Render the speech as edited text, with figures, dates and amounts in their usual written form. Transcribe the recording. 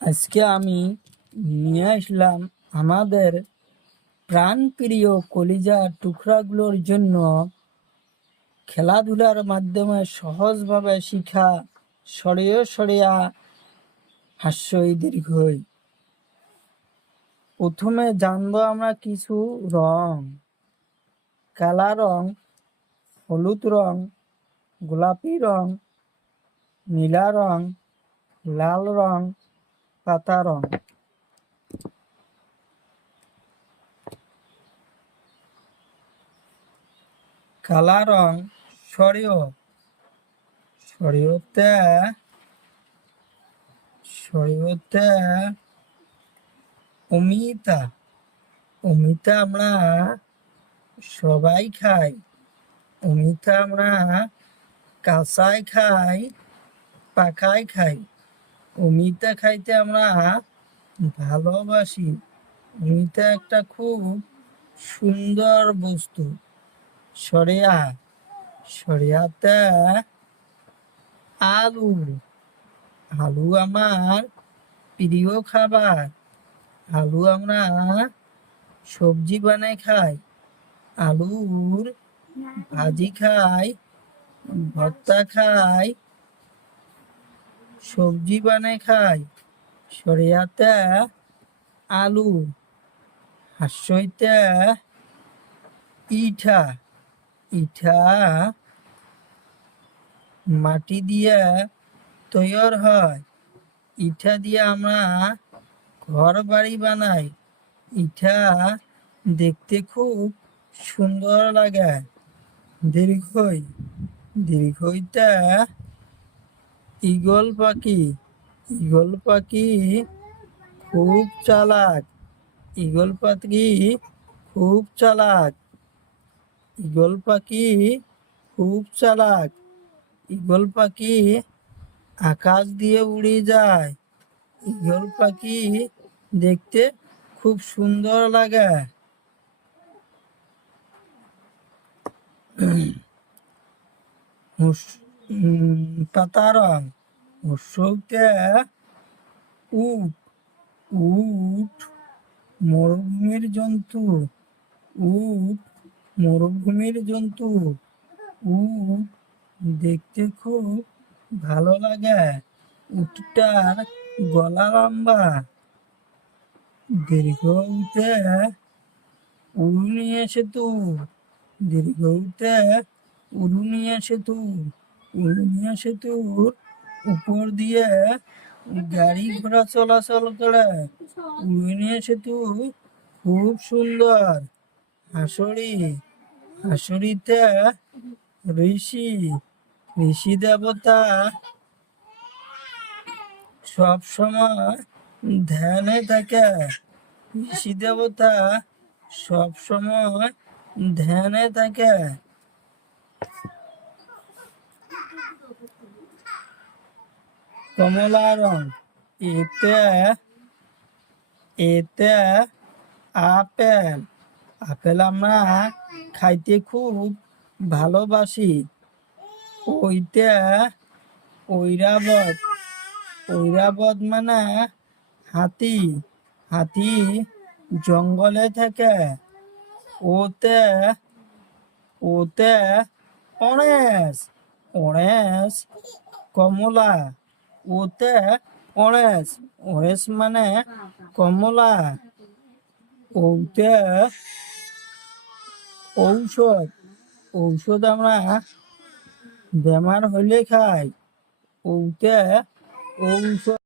আজকে আমি নিয়ে আসলাম আমাদের প্রাণপ্রিয় কলিজার টুকরাগুলোর জন্য খেলাধুলার মাধ্যমে সহজভাবে শিখা সরিয়ে সরিয়া হাস্যই দীর্ঘই। প্রথমে জানবো আমরা কিছু রং। কালা রং, হলুদ রং, গোলাপি রং, নীলা রং, লাল রং, পাতা রং। কালা রং সরিয়তে অমিতা আমরা সবাই খাই। অমিতা আমরা কাঁচাই খাই, পাকাই খাই। অমিতা খাইতে আমরা ভালোবাসি। অমিতা একটা খুব সুন্দর বস্তু। সরিয়াতে আলু আমার প্রিয় খাবার। আলু আমরা সবজি বানাই খাই। আলুর ভাজি খাই, ভর্তা খাই, সবজি বানাই খাই। সরিয়াতে আলু। হাস্যইতে ইটা মাটি দিয়ে তৈরি হয়। ইটা দিয়ে আমরা ঘর বাড়ি বানাই। ইটা দেখতে খুব সুন্দর লাগে। দীর্ঘইতে ঈগল পাখি খুব চালাক। ঈগল পাখি আকাশ দিয়ে উড়ে যায়। ঈগল পাখি দেখতে খুব সুন্দর লাগে। পাতা রং। উৎসবতে উট মরুভূমির জন্তু। উট দেখতে খুব ভালো লাগে। উটটার গলা লম্বা। দীর্ঘতে উড়ুনিয়া সেতুর উপর দিয়ে গাড়ি ঘোড়া চলাচল করে। উড়ুনিয়া সেতু খুব সুন্দর। হাসুরিতে ঋষি দেবতা সব সময় ধ্যানে থাকে। কমলা রং। এতে আপেল আমরা খাইতে খুব ভালোবাসি। ওইতে ঐরাবত মানে হাতি জঙ্গলে থাকে। ওতে অরেঞ্জ কমলা। অরেঞ্জ মানে কমলা। ওতে ঔষধ আমরা বেমার হইলে খাই। ওতে ঔষধ।